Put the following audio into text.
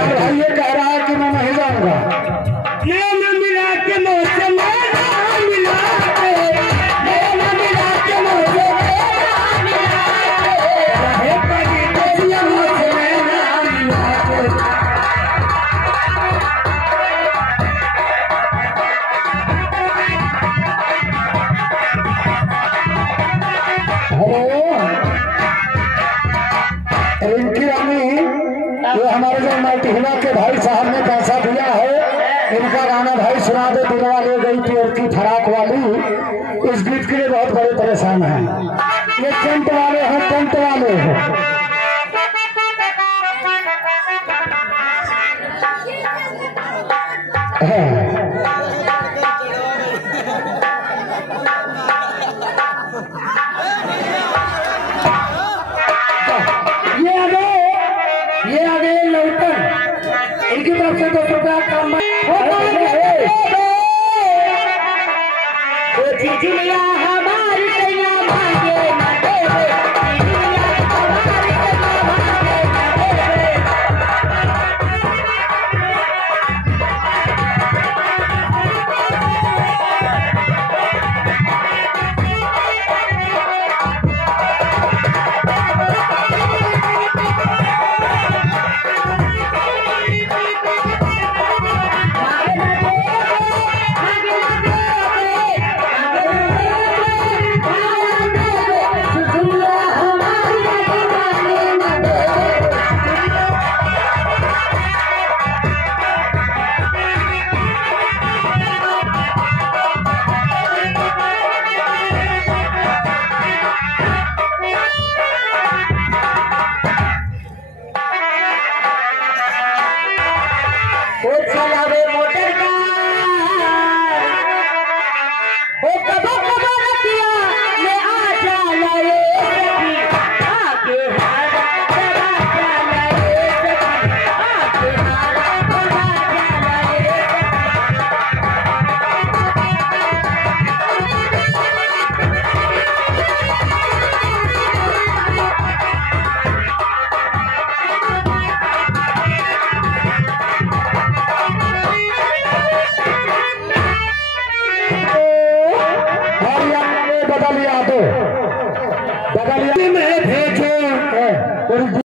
तुम्हारा भाई ये कह रहा है कि मैं नहीं जाऊंगा। नैना मिला के मुझसे नैना मिला के, नैना मिला के मुझसे नैना मिला के, रहे परदेसिया मुझसे नैना मिला के। रिंकी रानी, ये हमारे जो मल्टीहिला के भाई साहब ने पैसा दिया है, इनका गाना भाई सुना दे। दिलवा ले गई पेड़ की फराक वाली, इस गीत के लिए बहुत बड़े परेशान हैं। ये टेंट वाले हैं, टेंट वाले हैं। हाँ।